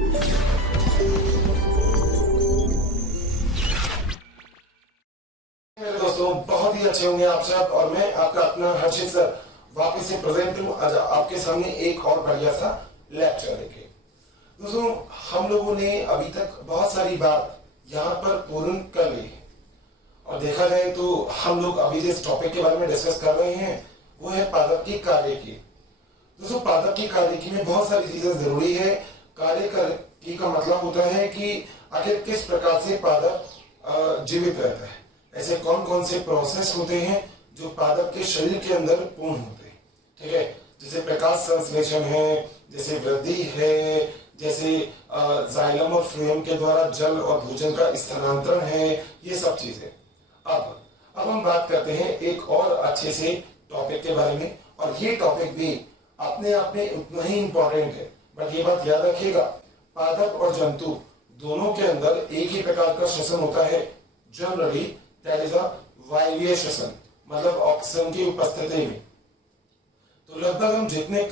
मेरे दोस्तों, बहुत ही अच्छे होंगे आप सब। और मैं आपका अपना हर्षित सर वापस से प्रेजेंट हूँ आज आपके सामने एक और बढ़िया सा लेक्चर लेके। दोस्तों, हम लोगों ने अभी तक बहुत सारी बात यहाँ पर पूर्ण कर ली है और देखा जाए तो हम लोग अभी जिस टॉपिक के बारे में डिस्कस कर रहे हैं वो है पादप की कार्यकी। दोस्तों, पादप की कार्यकी में बहुत सारी चीजें जरूरी है। कार्यकी का मतलब होता है कि आखिर किस प्रकार से पादप जीवित रहता है। ऐसे कौन कौन से प्रोसेस होते हैं जो पादप के शरीर के अंदर पूर्ण होते हैं। ठीक है, जैसे प्रकाश संश्लेषण है, जैसे वृद्धि है, जैसे जाइलम और फ्लोएम के द्वारा जल और भोजन का स्थानांतरण है, ये सब चीजें। अब हम बात करते हैं एक और अच्छे से टॉपिक के बारे में, और ये टॉपिक भी अपने आप में उतना ही इंपॉर्टेंट है। बट ये बात याद रखिएगा, पादप और जंतु दोनों के अंदर एक ही प्रकार का श्वसन होता है। जनरली दैट इज अ वायवीय श्वसन, मतलब ऑक्सीजन की उपस्थिति में। तो लगभग हम जितने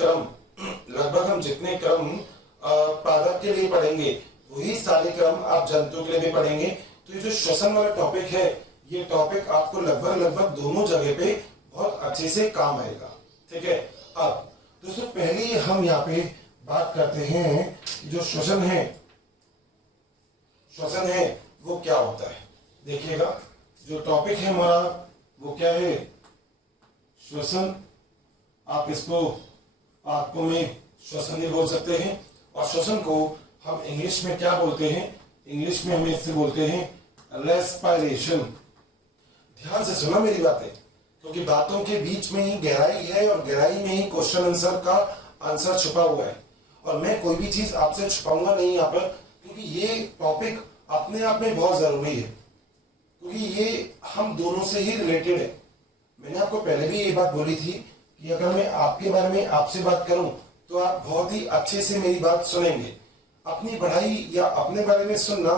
क्रम पादप के लिए पढ़ेंगे वही सारे क्रम आप जंतु के लिए भी पढ़ेंगे। तो ये जो श्वसन वाला टॉपिक है, ये टॉपिक आपको लगभग दोनों जगह पे बहुत अच्छे से काम आएगा। ठीक है, अब दोस्तों पहले हम यहाँ पे बात करते हैं कि जो श्वसन है वो क्या होता है। देखिएगा, जो टॉपिक है हमारा वो क्या है, श्वसन। आप इसको आपको में श्वसन भी बोल सकते हैं, और श्वसन को हम इंग्लिश में क्या बोलते हैं, इंग्लिश में हम इससे बोलते हैं रेस्पिरेशन। ध्यान से सुना मेरी बातें, क्योंकि बातों के बीच में ही गहराई है और गहराई में ही क्वेश्चन आंसर का आंसर छुपा हुआ है। और मैं कोई भी चीज आपसे छुपाऊंगा नहीं यहाँ पर, क्योंकि ये टॉपिक अपने आप में बहुत जरूरी है, क्योंकि ये हम दोनों से ही रिलेटेड है। मैंने आपको पहले भी ये बात बोली थी कि अगर मैं आपके बारे में आपसे बात करूं तो आप बहुत ही अच्छे से मेरी बात सुनेंगे। अपनी पढ़ाई या अपने बारे में सुनना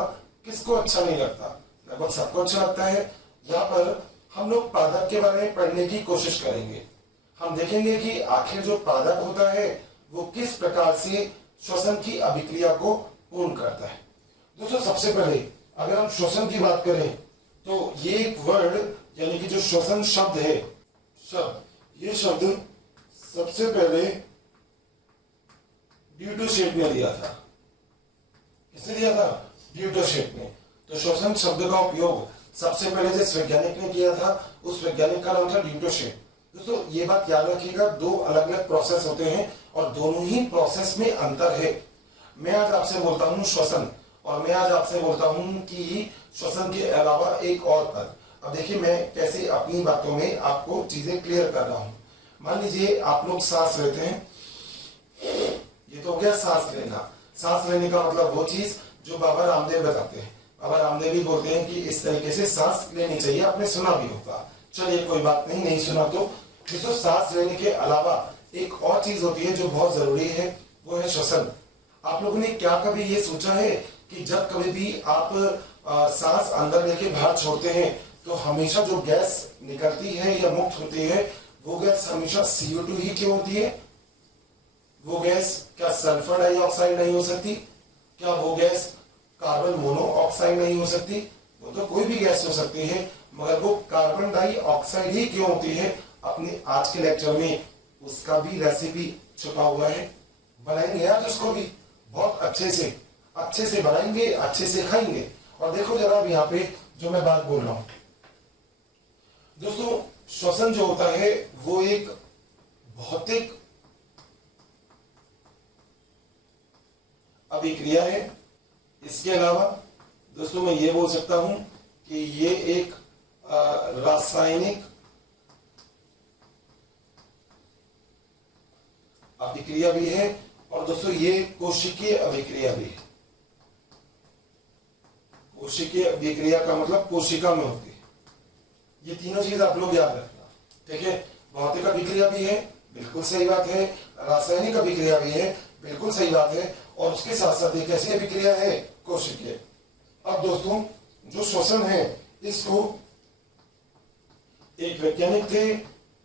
किसको अच्छा नहीं लगता, लगभग सबको अच्छा लगता है। यहाँ पर हम लोग पादप के बारे में पढ़ने की कोशिश करेंगे। हम देखेंगे कि आखिर जो पादप होता है वो किस प्रकार से श्वसन की अभिक्रिया को पूर्ण करता है। दोस्तों, सबसे पहले अगर हम श्वसन की बात करें तो ये एक वर्ड यानी कि जो श्वसन शब्द है, ये शब्द सबसे पहले ड्यूटोशेट ने दिया था। किसने दिया था? ड्यूटोशेट ने। तो श्वसन शब्द का उपयोग सबसे पहले जिस वैज्ञानिक ने किया था उस वैज्ञानिक का नाम था ड्यूटोशेट। दोस्तों, ये बात याद रखिएगा, दो अलग अलग प्रोसेस होते हैं और दोनों ही प्रोसेस में अंतर है। मैं आज आपसे बोलता हूँ श्वसन, और मैं आज आपसे बोलता हूँ कि श्वसन के अलावा एक और पद। अब देखिए मैं कैसे अपनी बातों में आपको चीजें क्लियर कर रहा हूँ। मान लीजिए आप लोग सांस लेते हैं, ये तो हो गया सांस लेना। सांस लेने का मतलब वो चीज जो बाबा रामदेव बताते हैं। बाबा रामदेव भी बोलते हैं कि इस तरीके से सांस लेनी चाहिए, आपने सुना भी होगा। चलिए कोई बात नहीं सुना तो। दोस्तों, सांस लेने के अलावा एक और चीज होती है जो बहुत जरूरी है, वो है श्वसन। आप लोगों ने क्या कभी ये सोचा है कि जब कभी भी आप सांस अंदर लेके बाहर छोड़ते हैं तो हमेशा जो गैस निकलती है या मुक्त होती है वो गैस हमेशा CO2 ही क्यों होती है? वो गैस क्या सल्फर डाइऑक्साइड नहीं हो सकती? क्या वो गैस कार्बन मोनोऑक्साइड नहीं हो सकती? वो तो कोई भी गैस हो सकती है, मगर वो कार्बन डाइऑक्साइड ही क्यों होती है? अपने आज के लेक्चर में उसका भी रेसिपी छुपा हुआ है, बनाएंगे आज उसको भी बहुत अच्छे से बनाएंगे, अच्छे से खाएंगे। और देखो जरा अब यहाँ पे जो मैं बात बोल रहा हूं दोस्तों, श्वसन जो होता है वो एक भौतिक अभिक्रिया है। इसके अलावा दोस्तों मैं ये बोल सकता हूं कि ये एक रासायनिक अभिक्रिया भी है, और दोस्तों ये कोशिकीय अभिक्रिया भी है। कोशिकीय अभिक्रिया का मतलब कोशिका में होती है। ये तीनों चीज आप लोग याद रखना, ठीक है। भौतिक अभिक्रिया भी है, बिल्कुल सही बात है। रासायनिक अभिक्रिया भी है, बिल्कुल सही बात है। और उसके साथ साथ एक ऐसी अभिक्रिया है कोशिकीय। अब दोस्तों, जो श्वसन है इसको एक वैज्ञानिक थे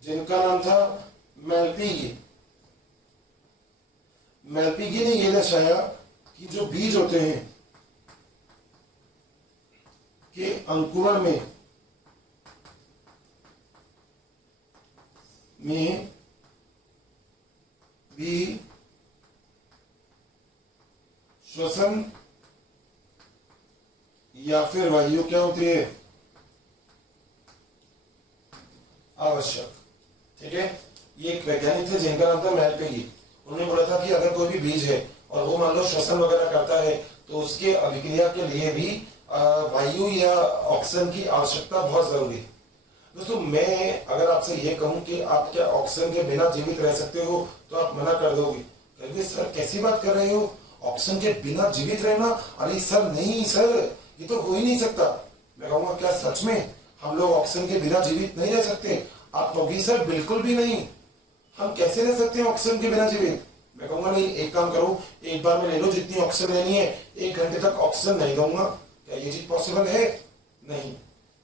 जिनका नाम था मेलपीगी। मेलपीगी ने यह दर्शाया कि जो बीज होते हैं के अंकुरण में भी श्वसन या फिर वायु क्या होती है, आवश्यक। ठीक है, ये एक वैज्ञानिक थे जिनका नाम था मैलपेगी। उन्होंने बोला था कि अगर कोई भी बीज है और वो मान लो श्वसन वगैरह करता है तो उसके अभिक्रिया के लिए भी वायु या ऑक्सीजन की आवश्यकता बहुत जरूरी है। दोस्तों मैं अगर आपसे ये कहूं कि आप क्या ऑक्सीजन के बिना जीवित रह सकते हो तो आप मना कर दोगे, कहोगे सर कैसी बात कर रहे हो, ऑक्सीजन के बिना जीवित रहना, अरे सर नहीं सर ये तो हो ही नहीं सकता। मैं कहूंगा क्या सच में हम लोग ऑक्सीजन के बिना जीवित नहीं रह सकते? आप कहोगे सर बिल्कुल भी नहीं, हम कैसे रह सकते हैं ऑक्सीजन के बिना जीवित? मैं कहूंगा नहीं, एक काम करो, एक बार में ले लो जितनी ऑक्सीजन लेनी है, 1 घंटे तक ऑक्सीजन नहीं दूंगा। क्या ये चीज पॉसिबल है? नहीं।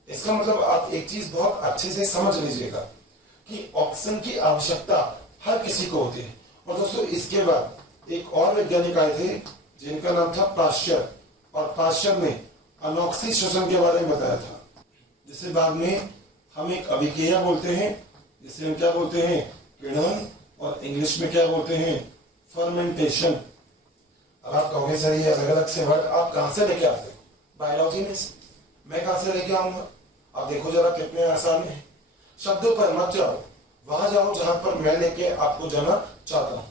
इसका मतलब आप एक चीज बहुत अच्छे से समझ लीजिएगा कि ऑक्सीजन की आवश्यकता हर किसी को होती है। और दोस्तों इसके बाद एक और वैज्ञानिक आए थे जिनका नाम था पाश्चर, और पाश्चर ने अनॉक्सी श्वसन के बारे में बताया था, जिसे बाद में हम एक अभिक्रिया बोलते हैं, जिसे हम क्या बोलते हैं, किण्वन, और इंग्लिश में क्या बोलते हैं, फर्मेंटेशन। अब आप कहोगे सर ये अलग अलग से वर्ड आप कहां से लेके आते हो, बायोलॉजी में से, मैं कहां से लेके आऊंगा? आप देखो जरा कितने आसान है। शब्दों पर मत जाओ, वहां जाओ जहां पर मैं लेके आपको जाना चाहता हूं।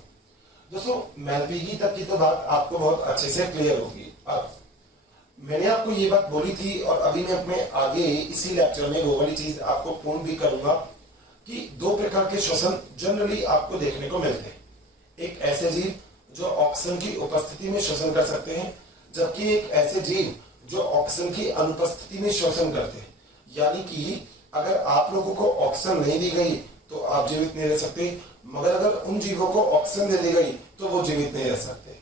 दोस्तों मैलपेगी तक की तो बात आपको बहुत अच्छे से क्लियर होगी। अब मैंने आपको ये बात बोली थी और अभी मैं अपने आगे इसी लेक्चर में वो वाली चीज आपको पूर्ण भी करूंगा कि 2 प्रकार के श्वसन जनरली आपको देखने को मिलते हैं। एक ऐसे जीव जो ऑक्सीजन की उपस्थिति में श्वसन कर सकते हैं, जबकि एक ऐसे जीव जो ऑक्सीजन की अनुपस्थिति में श्वसन करते हैं। यानी कि अगर आप लोगों को ऑक्सीजन नहीं दी गई तो आप जीवित नहीं रह सकते, मगर अगर उन जीवों को ऑक्सीजन दे दी गई तो वो जीवित नहीं रह सकते।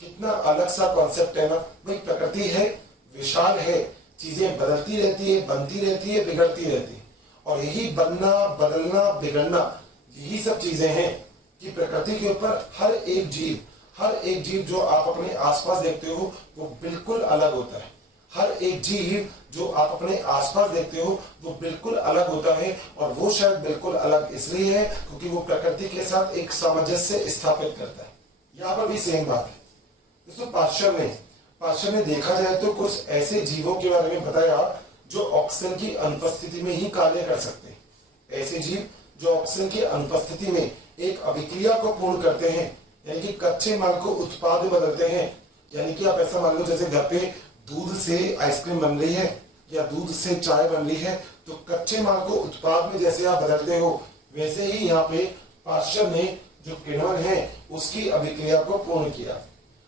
कितना अलग सा कॉन्सेप्ट है ना भाई। प्रकृति है, विशाल है, चीजें बदलती रहती है, बनती रहती है, बिगड़ती रहती है, और यही बनना, बदलना, बिगड़ना, यही सब चीजें हैं कि प्रकृति के ऊपर हर एक जीव जो आप अपने आसपास देखते हो वो बिल्कुल अलग होता है। हर एक जीव जो आप अपने आसपास देखते हो वो बिल्कुल अलग होता है, और वो शायद बिल्कुल अलग इसलिए है क्योंकि वो प्रकृति के साथ एक सामंजस्य स्थापित करता है। यहाँ पर भी सेम बात है। दोस्तों पाश्चर ने देखा जाए तो कुछ ऐसे जीवों के बारे में बताया जो ऑक्सीजन की अनुपस्थिति में ही कार्य कर सकते हैं। ऐसे जीव जो ऑक्सीजन की अनुपस्थिति में एक अभिक्रिया को पूर्ण करते हैं, यानी कि कच्चे माल को उत्पाद में बदलते हैं। यानी कि आप ऐसा मान लो जैसे घर पे दूध से आइसक्रीम बन रही है या दूध से चाय बन रही है, तो कच्चे माल को उत्पाद में जैसे आप बदलते हो, वैसे ही यहाँ पे पाश्चर ने जो किण्वन है उसकी अभिक्रिया को पूर्ण किया।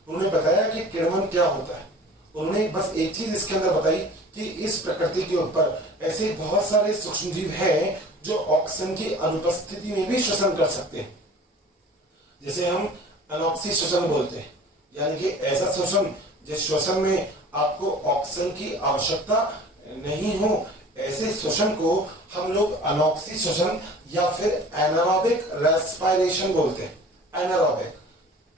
उन्होंने बताया कि किण्वन क्या होता है। उन्होंने बस एक चीज इसके अंदर बताई कि इस प्रकृति के ऊपर ऐसे बहुत सारे सूक्ष्म जीव हैं जो ऑक्सीजन की अनुपस्थिति में भी श्वसन कर सकते हैं, जिसे हम अनॉक्सी श्वसन बोलते हैं। यानी कि ऐसा श्वसन जिस श्वसन में आपको ऑक्सीजन की आवश्यकता नहीं हो, ऐसे श्वसन को हम लोग अनॉक्सी श्वसन या फिर एनारोबिक रेस्पिरेशन बोलते हैं। एनारोबिक,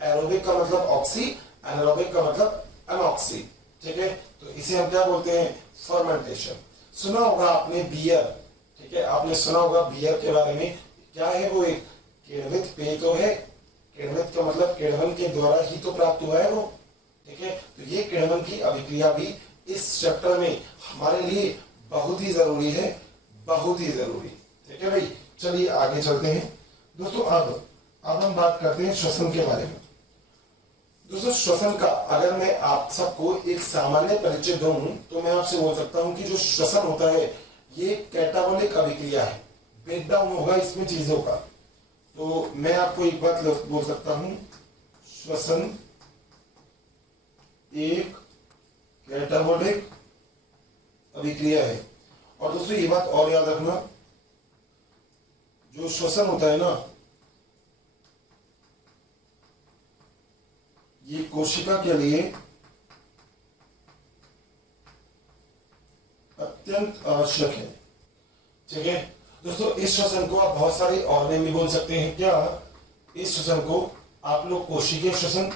एरोबिक का मतलब ऑक्सी, एनारोबिक का मतलब अनॉक्सी। ठीक है, तो इसे हम क्या बोलते हैं, फर्मेंटेशन। सुना होगा आपने बियर, ठीक है, आपने सुना होगा बियर के बारे में। क्या है वो, एक किण्वित पेय तो है। किण्वित का मतलब किण्वन के द्वारा ही तो प्राप्त हुआ है वो। ठीक है, तो ये किण्वन की अभिक्रिया भी इस चैप्टर में हमारे लिए बहुत ही जरूरी है, बहुत ही जरूरी। ठीक है भाई, चलिए आगे चलते हैं। दोस्तों अब हम बात करते हैं श्वसन के बारे में। दोस्तों श्वसन का अगर मैं आप सबको एक सामान्य परिचय दूं तो मैं आपसे बोल सकता हूं कि जो श्वसन होता है ये कैटाबोलिक अभिक्रिया है। ब्रेकडाउन होगा इसमें चीजों का। तो मैं आपको एक बात बोल सकता हूं, श्वसन एक कैटाबोलिक अभिक्रिया है। और दोस्तों ये बात और याद रखना, जो श्वसन होता है ना, ये कोशिका के लिए अत्यंत आवश्यक है। ठीक है दोस्तों, इस श्वसन को आप बहुत सारे और नेम भी बोल सकते हैं। क्या इस श्वसन को आप लोग कोशिकीय श्वसन,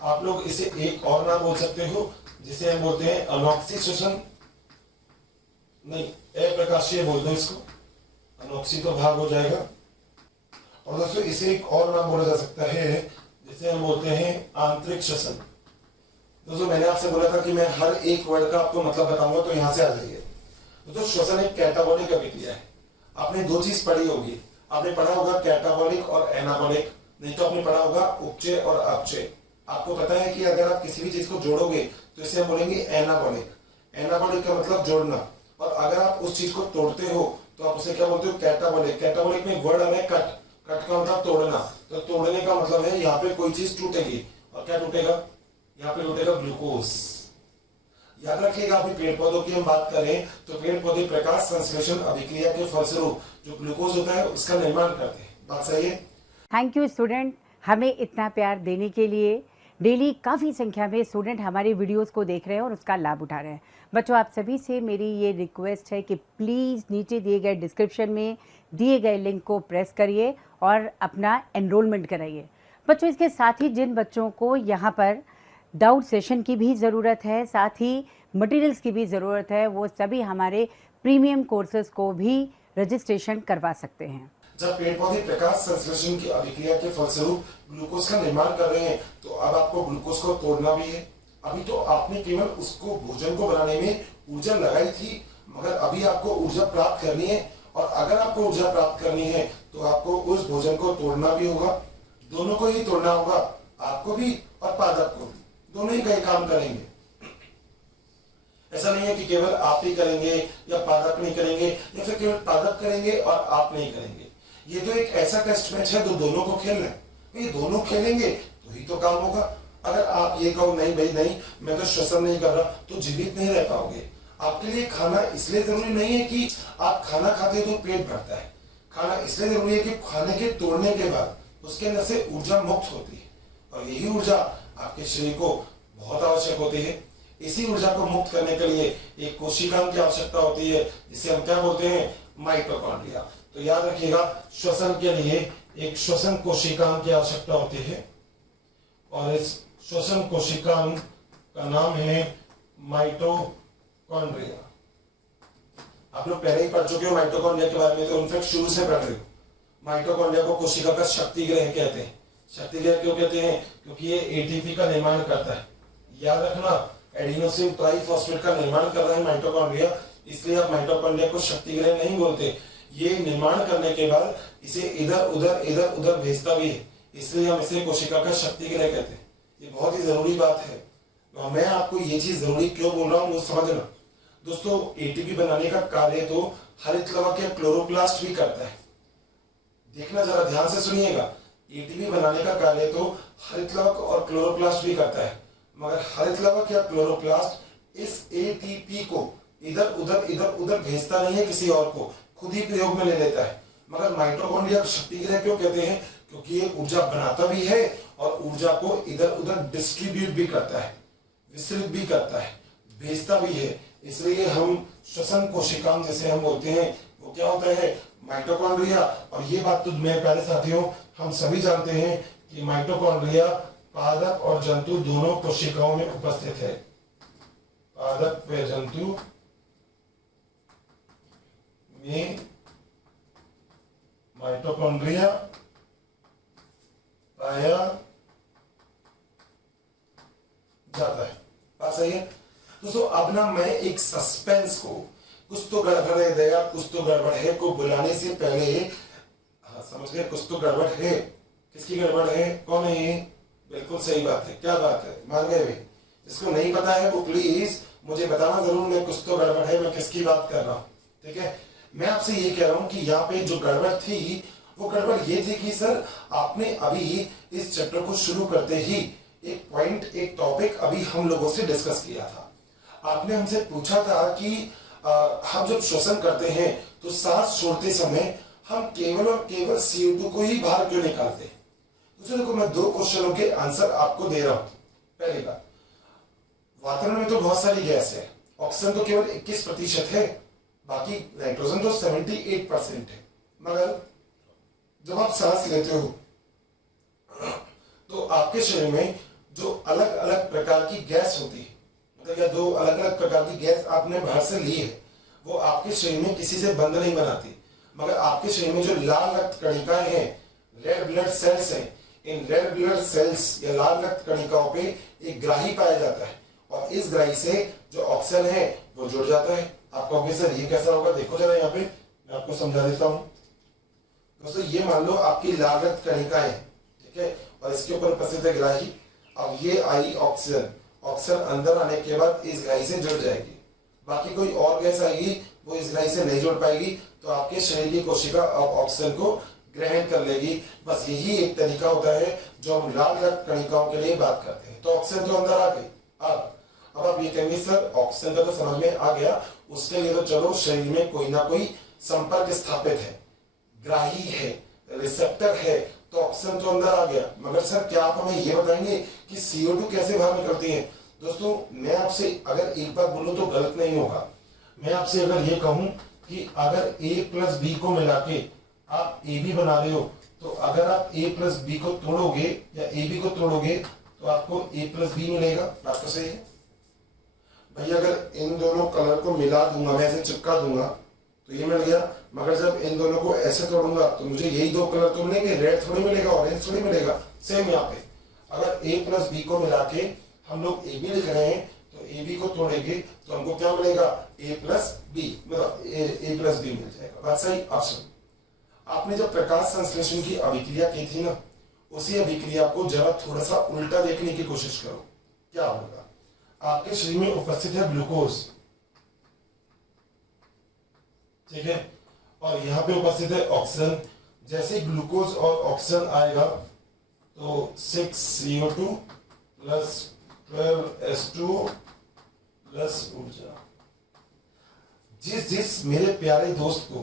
आप लोग इसे एक और नाम बोल सकते हो जिसे हम बोलते हैं अनॉक्सी श्वसन, नहीं अप्रकाशीय बोल दो इसको, अनॉक्सी तो भाग हो जाएगा। और दोस्तों इसे एक और नाम बोला जा सकता है जिसे हम बोलते हैं आंतरिक श्वसन। दोस्तों मैंने आपसे बोला था कि मैं हर एक वर्ड का आपको मतलब बताऊंगा, तो यहां से आ जाइए। दोस्तों श्वसन एक कैटाबॉलिक अभिक्रिया है। आपने दो चीज पढ़ी होगी, आपने पढ़ा होगा कैटाबॉलिक और एनाबॉलिक, नहीं तो आपने पढ़ा होगा उपचय और अपचय। आपको पता है कि अगर आप किसी भी चीज को जोड़ोगे तो इसे हम बोलेंगे एनाबॉलिक। एनाबॉलिक का मतलब जोड़ना, और अगर आप उस चीज को तोड़ते हो तो आप उसे क्या बोलते हो, कैटाबॉलिक। कैटाबॉलिक में वर्ड आ रहा है कट, कट का मतलब तोड़ना, तो तोड़ने का मतलब है यहाँ पे कोई चीज टूटेगी, और क्या टूटेगा, यहाँ पे टूटेगा ग्लूकोज। याद रखिएगा, अभी पेड़ पौधों की हम बात करें तो पेड़ पौधे प्रकाश संश्लेषण अभिक्रिया के फलस्वरूप जो ग्लूकोज होता है उसका निर्माण करते हैं। बात सही है? थैंक यू स्टूडेंट, हमें इतना प्यार देने के लिए। डेली काफ़ी संख्या में स्टूडेंट हमारे वीडियोस को देख रहे हैं और उसका लाभ उठा रहे हैं। बच्चों, आप सभी से मेरी ये रिक्वेस्ट है कि प्लीज़ नीचे दिए गए डिस्क्रिप्शन में दिए गए लिंक को प्रेस करिए और अपना एनरोलमेंट कराइए। बच्चों, इसके साथ ही जिन बच्चों को यहाँ पर डाउट सेशन की भी ज़रूरत है, साथ ही मटेरियल्स की भी ज़रूरत है, वो सभी हमारे प्रीमियम कोर्सेज को भी रजिस्ट्रेशन करवा सकते हैं। जब पेड़ पौधे प्रकाश संश्लेषण की अभिक्रिया के फलस्वरूप ग्लूकोज का निर्माण कर रहे हैं तो अब आपको ग्लूकोज को तोड़ना भी है। अभी तो आपने केवल उसको भोजन को बनाने में ऊर्जा लगाई थी, मगर अभी आपको ऊर्जा प्राप्त करनी है, और अगर आपको ऊर्जा प्राप्त करनी है तो आपको उस भोजन को तोड़ना भी होगा। दोनों को ही तोड़ना होगा, आपको भी और पादप को भी, दोनों ही कई काम करेंगे। ऐसा नहीं है कि केवल आप ही करेंगे या पादप नहीं करेंगे, या फिर केवल पादप करेंगे और आप नहीं करेंगे। ये तो एक ऐसा टेस्ट मैच है जो दोनों को खेलना है, ये दोनों खेलेंगे तो ही तो काम होगा। अगर आप ये कहो नहीं भाई नहीं, मैं तो श्वसन नहीं कर रहा, तो जीवित नहीं रह पाओगे। आपके लिए खाना इसलिए जरूरी नहीं है कि आप खाना खाते हो तो पेट भरता है। खाना इसलिए जरूरी है कि खाने के तोड़ने के बाद उसके अंदर से ऊर्जा मुक्त होती है, और यही ऊर्जा आपके शरीर को बहुत आवश्यक होती है। इसी ऊर्जा को मुक्त करने के लिए एक कोशिकाओं की आवश्यकता होती है, जिसे हम क्या बोलते हैं, माइटोकॉन्ड्रिया। तो याद रखिएगा, श्वसन के लिए एक श्वसन कोशिकाओं की आवश्यकता होती है, और इस श्वसन कोशिकाओं का नाम है माइटोकॉन्ड्रिया। आप लोग पहले ही पढ़ चुके हो माइटोकॉन्ड्रिया के बारे में, तो इनफैक्ट शुरू से पढ़ रहे हो। माइटोकॉन्ड्रिया को कोशिका का शक्ति गृह कहते हैं। शक्ति गृह क्यों कहते हैं? क्योंकि ये एटीपी का निर्माण करता है। याद रखना, एडिनोसिन ट्राइफॉस्फेट का निर्माण कर रहा है माइटोकॉन्ड्रिया, इसलिए आप माइटोकॉन्ड्रिया को शक्ति गृह नहीं बोलते। ये निर्माण करने के बाद इसे इधर उधर भेजता भी है, इसलिए हम इसे कोशिका का शक्ति गृह कहते हैं। ये बहुत ही जरूरी बात है। तो मैं आपको ये चीज जरूरी क्यों बोल रहा हूँ वो समझना। दोस्तों, एटीपी बनाने का कार्य तो हरित लवक या क्लोरोप्लास्ट भी करता है। देखना, जरा ध्यान से सुनिएगा, एटीपी बनाने का कार्य तो हरित लवक और क्लोरोप्लास्ट भी करता है, मगर हरित लवक या क्लोरोप्लास्ट इस एटीपी को इधर उधर भेजता नहीं है किसी और को, खुद ही प्रयोग में ले लेता है। मगर माइटोकॉन्ड्रिया शक्ति गृह क्यों कहते हैं? क्योंकि ये ऊर्जा बनाता भी है और ऊर्जा को इधर उधर डिस्ट्रीब्यूट भी करता है, विस्तृत भी करता है, भेजता भी है। इसलिए हम श्वसन कोशिकाओं जैसे हम बोलते हैं, वो क्या होता है, माइटोकॉन्ड्रिया। और ये बात तो मेरे प्यारे साथियों हम सभी जानते हैं कि माइटोकॉन्ड्रिया पादप और जंतु दोनों कोशिकाओं में उपस्थित है। पादप व जंतु में माइटोकॉन्ड्रिया पाया जाता है। बात सही है दोस्तों? अब ना मैं एक सस्पेंस को, कुछ तो गड़बड़ है दया, कुछ तो गड़बड़ है को बुलाने से पहले, हाँ समझ गए, कुछ तो गड़बड़ है। किसकी गड़बड़ है? कौन है ये? बिल्कुल सही बात है। क्या बात है, मान गए वे? जिसको नहीं पता है वो प्लीज मुझे बताना जरूर, मैं कुछ तो गड़बड़ है, मैं किसकी बात कर रहा हूँ। ठीक है, मैं आपसे ये कह रहा हूँ कि यहाँ पे जो गड़बड़ थी वो गड़बड़ ये थी कि सर आपने अभी इस चैप्टर को शुरू करते ही एक पॉइंट, एक टॉपिक अभी हम लोगों से डिस्कस किया था। आपने हमसे पूछा था कि हम जब श्वसन करते हैं तो सांस छोड़ते समय हम केवल और केवल CO2 को ही बाहर क्यों निकालते हैं? तो देखो, मैं 2 क्वेश्चनों के आंसर आपको दे रहा हूं। पहली बात, वातावरण में तो बहुत सारी गैस है, ऑक्सीजन तो केवल 21% है, बाकी नाइट्रोजन तो 78% है। मगर जब आप सांस लेते हो तो आपके शरीर में जो अलग अलग प्रकार की गैस होती है, मतलब या जो अलग अलग प्रकार की गैस आपने बाहर से ली है, वो आपके शरीर में किसी से बंद नहीं बनाती, मगर आपके शरीर में जो लाल रक्त कणिकाएं हैं, रेड ब्लड सेल्स हैं, इन रेड ब्लड सेल्स या लाल रक्त कणिकाओं पे एक ग्राही पाया जाता है, और इस ग्राही से जो ऑक्सीजन है वो जुड़ जाता है। आपको कहोगे सर ये कैसा होगा, देखो जरा यहाँ पे मैं आपको समझा देता हूँ। दोस्तों ये मान लो आपकी लाल रक्त कणिकाएं, ठीक है, और इसके ऊपर उपस्थित है ग्राही। अब ये आई ऑक्सीजन, ऑक्सीजन अंदर आने के बाद इस ग्राही से जुड़ जाएगी, बाकी कोई और गैस आएगी वो इस ग्राही से नहीं जुड़ पाएगी, तो आपके शरीर की कोशिका अब ऑक्सीजन को ग्रहण कर लेगी। बस यही एक तरीका होता है जो हम लाल रक्त कणिकाओं के लिए बात करते हैं। तो ऑक्सीजन तो अंदर आ गई। अब आप ये कहेंगे सर ऑक्सीजन का तो समझ में आ गया, उसके लिए तो चलो शरीर में कोई ना कोई संपर्क स्थापित है, ग्राही है, रिसेप्टर है, तो ऑक्सीजन तो अंदर आ गया, मगर सर क्या आप हमें ये बताएंगे कि CO2 कैसे बाहर निकलती है? दोस्तों मैं आपसे अगर एक बार बोलूं तो गलत नहीं होगा। मैं आपसे अगर ये कहूं कि अगर A + B को मिला के आप AB बना रहे हो, तो अगर आप A + B को तोड़ोगे या AB को तोड़ोगे तो आपको A + B मिलेगा। बात तो सही है भैया। अगर इन दोनों कलर को मिला दूंगा, मैं ऐसे चिपका दूंगा तो ये मिल गया, मगर जब इन दोनों को ऐसे तोड़ूंगा तो मुझे यही दो कलर तो मिलेंगे, रेड थोड़ी मिलेगा, ऑरेंज थोड़ी मिलेगा। सेम यहाँ पे अगर A + B को मिला के हम लोग AB लिख रहे हैं तो AB को तोड़ेंगे तो हमको क्या मिलेगा, A + B, मतलब A + B मिल जाएगा। बात सही। ऑप्शन आपने जब प्रकाश संश्लेषण की अभिक्रिया की थी ना, उसी अभिक्रिया को जरा थोड़ा सा उल्टा देखने की कोशिश करो। क्या होगा, आपके शरीर में उपस्थित है ग्लूकोज, ठीक है, और यहाँ पे उपस्थित है ऑक्सीजन। जैसे ग्लूकोज और ऑक्सीजन आएगा तो 6CO2 + 12H2 प्लस ऊर्जा। जिस मेरे प्यारे दोस्त को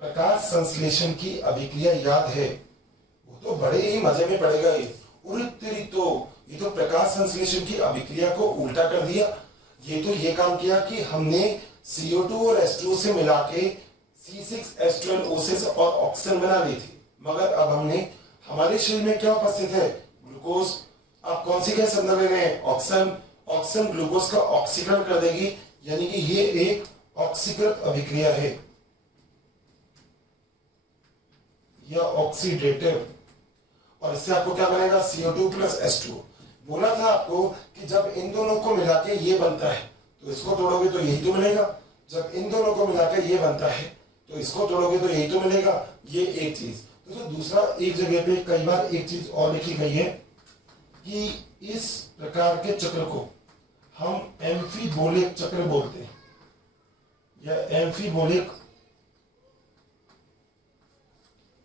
प्रकाश संश्लेषण की अभिक्रिया याद है वो तो बड़े ही मजे में पड़ेगा। ये तो प्रकाश संश्लेषण की अभिक्रिया को उल्टा कर दिया। ये तो ये काम किया कि हमने CO2 और H2 से मिला के C6H12O6 और ऑक्सीजन बना ली थी, मगर अब हमने हमारे शरीर में क्या उपस्थित है, ग्लूकोज। आप कौन सी गैस अंदर ले रहे हैं, ऑक्सीजन। ऑक्सीजन ग्लूकोज का ऑक्सीकरण कर देगी, यानी कि ये एक ऑक्सीकृत अभिक्रिया है या ऑक्सीडेटिव। और इससे आपको क्या बनेगा, CO2 + H2। बोला था आपको कि जब इन दोनों को मिला के ये बनता है तो इसको तोड़ोगे तो यही तो मिलेगा, जब इन दोनों को मिला के ये बनता है तो इसको तोड़ोगे तो यही तो मिलेगा। ये एक चीज। तो दूसरा, एक जगह पे कई बार एक चीज और लिखी गई है कि इस प्रकार के चक्र को हम एम्फीबोलिक चक्र बोलते हैं या एम्फीबोलिक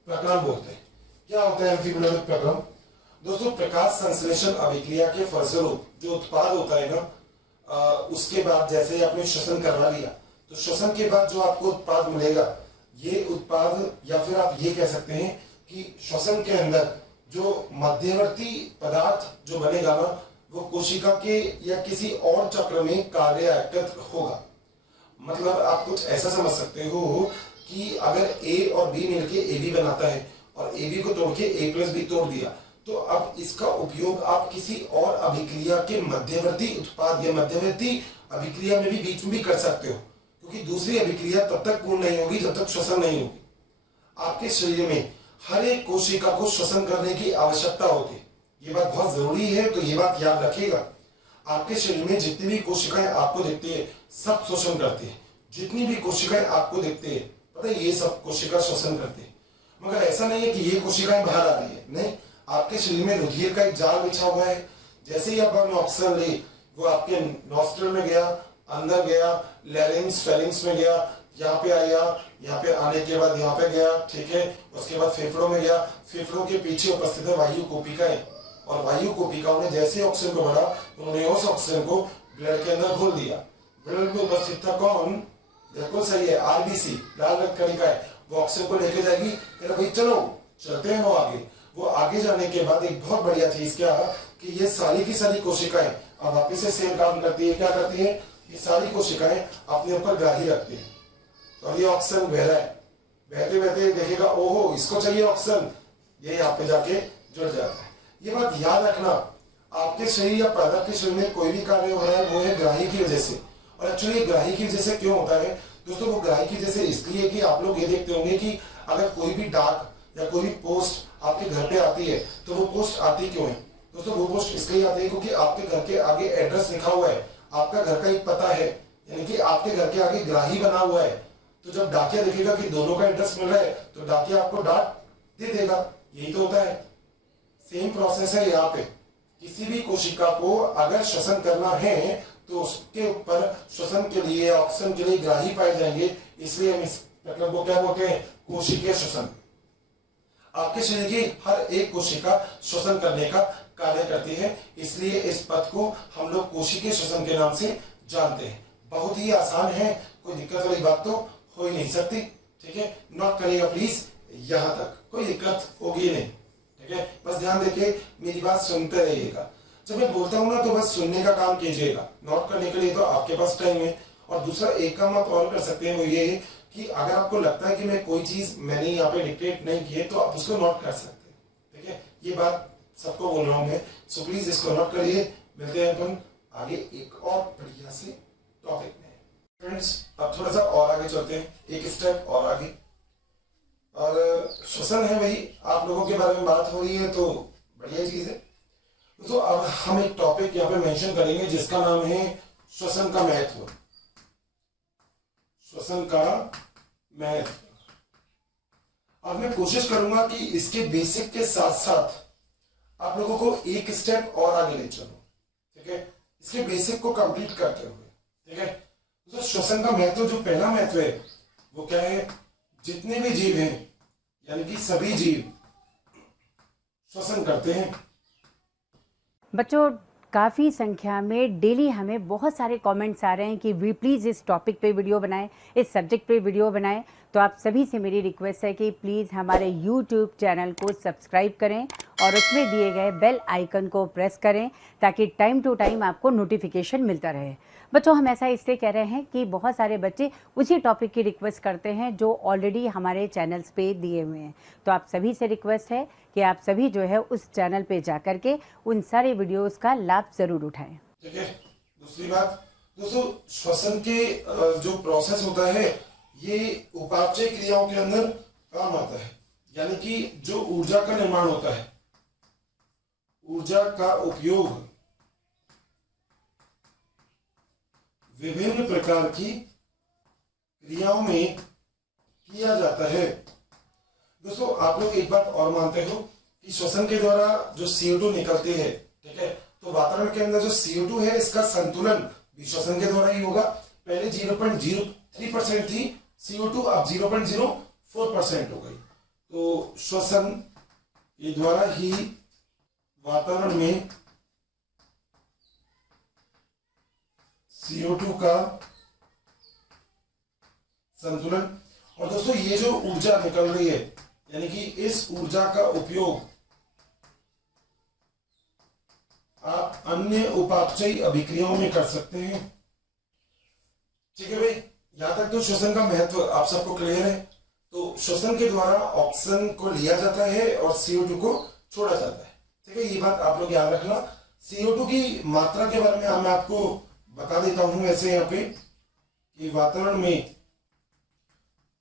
प्रक्रम बोलते हैं। क्या होता है एम्फीबोलिक प्रक्रम? दोस्तों प्रकाश संश्लेषण अभिक्रिया के फलस्वरूप जो उत्पाद होता है ना, उसके बाद जैसे आपने श्वसन करवा लिया तो श्वसन के बाद जो आपको उत्पाद मिलेगा, ये उत्पाद, या फिर आप ये कह सकते हैं कि श्वसन के अंदर जो मध्यवर्ती पदार्थ जो बनेगा ना, वो कोशिका के या किसी और चक्र में कार्यान्वित होगा। मतलब आप कुछ ऐसा समझ सकते हो कि अगर A और B मिलके AB बनाता है और AB को तोड़ के A + B तोड़ दिया, तो अब इसका उपयोग आप किसी और अभिक्रिया के मध्यवर्ती उत्पाद या मध्यवर्ती अभिक्रिया में भी बीच में भी कर सकते हो, क्योंकि दूसरी अभिक्रिया तब तक पूर्ण नहीं होगी जब तक श्वसन नहीं होगी। आपके शरीर में हर एक कोशिका को श्वसन करने की आवश्यकता होती है, ये बात बहुत जरूरी है, तो ये बात याद रखिएगा। आपके शरीर में जितनी भी कोशिकाएं आपको दिखती है सब श्वसन करती है। जितनी भी कोशिकाएं आपको दिखती है, पता है, ये सब कोशिका श्वसन करती है। मगर ऐसा नहीं है कि ये कोशिकाएं बाहर आ रही है, नहीं। आपके शरीर में रुधिर का एक जाल बिछा हुआ है। जैसे ही आप ऑक्सीजन ले, वो आपके नॉस्ट्रल में गया, अंदर गया, लैरिंग्स फेरिंग्स में गया, यहाँ पे आया, यहाँ पे आने के बाद यहाँ पे गया, ठीक है, उसके बाद फेफड़ों में गया। फेफड़ों के पीछे उपस्थित है वायु कोशिकाएं, और वायु कोशिकाओं ने जैसे ऑक्सीजन को भरा, उन्होंने उस ऑक्सीजन को ब्लड के अंदर घोल दिया। ब्लड में उपस्थित था कौन, बिल्कुल सही है, RBC, लाल रक्त कणिकाएं। वो ऑक्सीजन को लेके जाएगी, कहना भाई चलो चलते हैं। वो आगे जाने के बाद एक बहुत बढ़िया चीज क्या है कि ये सारी की सारी कोशिकाएं अब वापिस से सेम काम करती है। क्या करती है, ये सारी कोशिकाएं अपने ऊपर ग्राही रखती है। तो ये ऑक्सीजन बह रहा है, बहते बहते देखेगा ओहो इसको चाहिए ऑक्सीजन, ये यहाँ पे जाके जुड़ जाता है। ये बात याद रखना। आपके शरीर या पादप के शरीर में कोई भी कार्य हो रहा है वो है ग्राही की वजह से। और एक्चुअली ग्राही की वजह से क्यों होता है दोस्तों? वो ग्राही की वजह से इसलिए कि आप लोग ये देखते होंगे कि अगर कोई भी डाक या कोई भी पोस्ट आपके घर पे आती है तो वो पोस्ट आती क्यों है दोस्तों? वो पोस्ट इसलिए आती है क्योंकि आपके घर के आगे एड्रेस लिखा हुआ है, आपका घर का एक पता है, यानी कि आपके घर के आगे ग्राही बना हुआ है। तो जब डाकिया देखेगा कि दोनों का एड्रेस मिल रहा है तो डाकिया आपको डाक दे देगा। यही तो होता है। सेम प्रोसेस है यहाँ पे। किसी भी कोशिका को अगर श्वसन करना है तो उसके ऊपर श्वसन के लिए, ऑक्सीजन के लिए ग्राही पाए जाएंगे। इसलिए हम इस प्रक्रिया को क्या बोलते हैं? कोशिकीय श्वसन। आपके शरीर की हर एक कोशिका श्वसन करने का कार्य करती है, इसलिए इस पद को हम लोग कोशिकीय श्वसन के नाम से जानते हैं। बहुत ही आसान है, कोई दिक्कत वाली बात तो हो ही नहीं सकती। ठीक है, नोट करिएगा प्लीज, यहां तक कोई दिक्कत होगी नहीं। ठीक है, बस ध्यान देके मेरी बात सुनते रहिएगा। जब मैं बोलता हूं ना तो बस सुनने का काम कीजिएगा, नोट करने के लिए तो आपके पास टाइम है। और दूसरा एक काम आप और कर सकते हैं, वो ये है कि अगर आपको लगता है कि मैं कोई चीज मैंने यहाँ पे डिक्टेट नहीं की है तो आप उसको नोट कर सकते हैं। ठीक है, ये बात सबको बोल रहा हूं मैं, सो प्लीज इसको नोट करिए। मिलते हैं अपन आगे एक और बढ़िया से टॉपिक में। फ्रेंड्स, अब थोड़ा सा और आगे चलते हैं, एक स्टेप और आगे। और श्वसन है भाई, आप लोगों के बारे में बात हो रही है तो बढ़िया चीज है। तो अब हम एक टॉपिक यहाँ पे मेंशन करेंगे जिसका नाम है श्वसन का महत्व। श्वसन का महत्व। अब मैं कोशिश करूंगा कि इसके बेसिक के साथ साथ आप लोगों को एक स्टेप और आगे ले चलूं। ठीक है, इसके बेसिक को कंप्लीट करते हुए। ठीक है, तो श्वसन का महत्व, जो पहला महत्व है वो क्या है? जितने भी जीव हैं, यानी कि सभी जीव श्वसन करते हैं। बच्चों, काफ़ी संख्या में डेली हमें बहुत सारे कमेंट्स आ रहे हैं कि वी प्लीज़ इस टॉपिक पे वीडियो बनाएं, इस सब्जेक्ट पे वीडियो बनाएं। तो आप सभी से मेरी रिक्वेस्ट है कि प्लीज़ हमारे यूट्यूब चैनल को सब्सक्राइब करें और उसमें दिए गए बेल आइकन को प्रेस करें ताकि टाइम टू टाइम आपको नोटिफिकेशन मिलता रहे। बच्चों, हम ऐसा इसलिए कह रहे हैं कि बहुत सारे बच्चे उसी टॉपिक की रिक्वेस्ट करते हैं जो ऑलरेडी हमारे चैनल्स पे दिए हुए हैं। तो आप सभी से रिक्वेस्ट है कि आप सभी जो है उस चैनल पे जा करके उन सारे वीडियोस का लाभ जरूर उठाएं। ठीक है, दूसरी बात दोस्तों, श्वसन के जो प्रोसेस होता है ये उपापचय क्रियाओं के अंदर काम आता है, यानी कि जो ऊर्जा का निर्माण होता है, ऊर्जा का उपयोग विभिन्न प्रकार की क्रियाओं में किया जाता है। दोस्तों, आप लोग एक बात और मानते हो कि श्वसन के द्वारा जो CO2 निकलती है, ठीक है, तो वातावरण के अंदर जो CO2 है इसका संतुलन भी श्वसन के द्वारा ही होगा। पहले 0.03% थी CO2, अब 0.04% हो गई। तो श्वसन के द्वारा ही वातावरण में CO2 का संतुलन। और दोस्तों, ये जो ऊर्जा निकल रही है, यानी कि इस ऊर्जा का उपयोग आप अन्य उपापचयी अभिक्रियाओं में कर सकते हैं। ठीक है भाई, यहां तक तो श्वसन का महत्व आप सबको क्लियर है। तो श्वसन के द्वारा ऑक्सीजन को लिया जाता है और CO2 को छोड़ा जाता है। ठीक है, ये बात आप लोग याद रखना। CO2 की मात्रा के बारे में मैं आपको बता देता हूं ऐसे यहाँ पे कि वातावरण में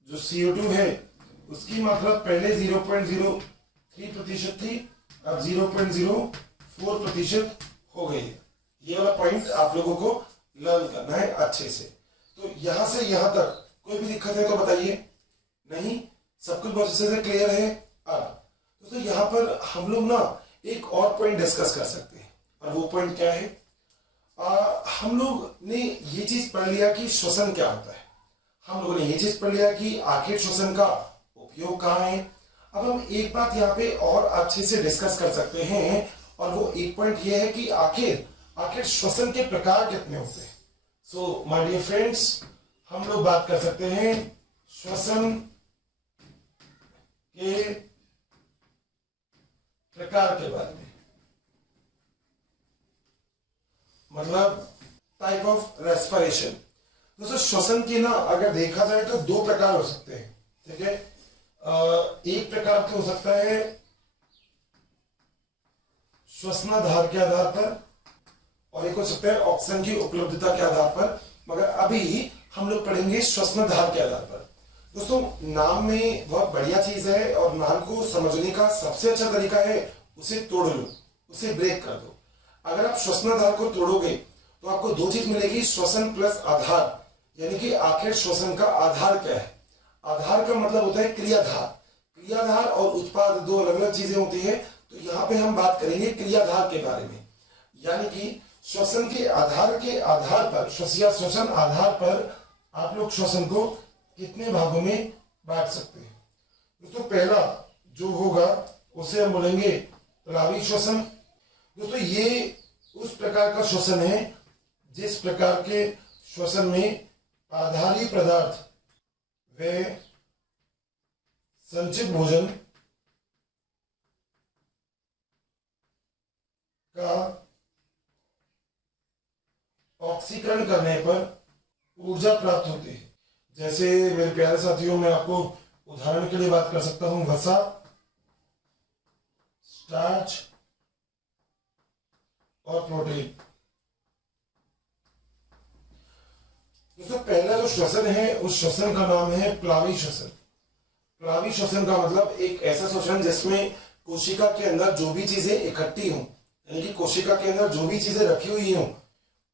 जो CO2 है उसकी मात्रा पहले 0.03% थी, अब 0.04% हो गई है। ये वाला पॉइंट आप लोगों को लर्न करना है अच्छे से। तो यहां से यहां तक कोई भी दिक्कत है तो बताइए। नहीं, सब कुछ बहुत अच्छे से क्लियर है। अब दोस्तों, यहां पर हम लोग ना एक और पॉइंट डिस्कस कर सकते हैं, और वो पॉइंट क्या है? हम लोग ने ये चीज पढ़ लिया कि श्वसन क्या होता है, हम लोगों ने ये चीज पढ़ लिया कि आखिर श्वसन का उपयोग कहाँ है। अब हम एक बात यहाँ पे और अच्छे से डिस्कस कर सकते हैं, और वो एक पॉइंट ये है कि आखिर श्वसन के प्रकार कितने होते हैं। सो माय डियर फ्रेंड्स, हम लोग बात कर सकते हैं श्वसन के प्रकार के बारे में, मतलब टाइप ऑफ रेस्पिरेशन। दोस्तों, श्वसन की ना अगर देखा जाए तो दो प्रकार हो सकते हैं। ठीक है, एक प्रकार तो हो सकता है श्वसनाधार के आधार पर, और एक हो सकता है ऑक्सीजन की उपलब्धता के आधार पर, मगर अभी हम लोग पढ़ेंगे श्वसनाधार के आधार पर। दोस्तों, नाम में बहुत बढ़िया चीज है और नाम को समझने का सबसे अच्छा तरीका है उसे तोड़ लो, उसे ब्रेक कर दो। अगर आप श्वसनाधार को तोड़ोगे तो आपको दो चीज मिलेगी, श्वसन प्लस आधार, यानी कि आखिर श्वसन का आधार क्या है। आधार का मतलब होता है क्रियाधार। क्रियाधार और उत्पाद दो अलग अलग चीजें होती है, तो यहाँ पे हम बात करेंगे क्रियाधार के बारे में। यानी कि श्वसन के आधार पर, श्वसन आधार पर आप लोग श्वसन को कितने भागों में बांट सकते हैं। दोस्तों, पहला जो होगा उसे हम बोलेंगे प्लावी श्वसन। दोस्तों, ये उस प्रकार का श्वसन है जिस प्रकार के श्वसन में आधारी पदार्थ व संचित भोजन का ऑक्सीकरण करने पर ऊर्जा प्राप्त होती है। जैसे मेरे प्यारे साथियों, मैं आपको उदाहरण के लिए बात कर सकता हूं, वसा, स्टार्च और प्रोटीन। दोस्तों, पहला जो श्वसन है उस श्वसन का नाम है प्लावी श्वसन। प्लावी श्वसन का मतलब एक ऐसा श्वसन जिसमें कोशिका के अंदर जो भी चीजें इकट्ठी हों, यानी कि कोशिका के अंदर जो भी चीजें रखी हुई हों,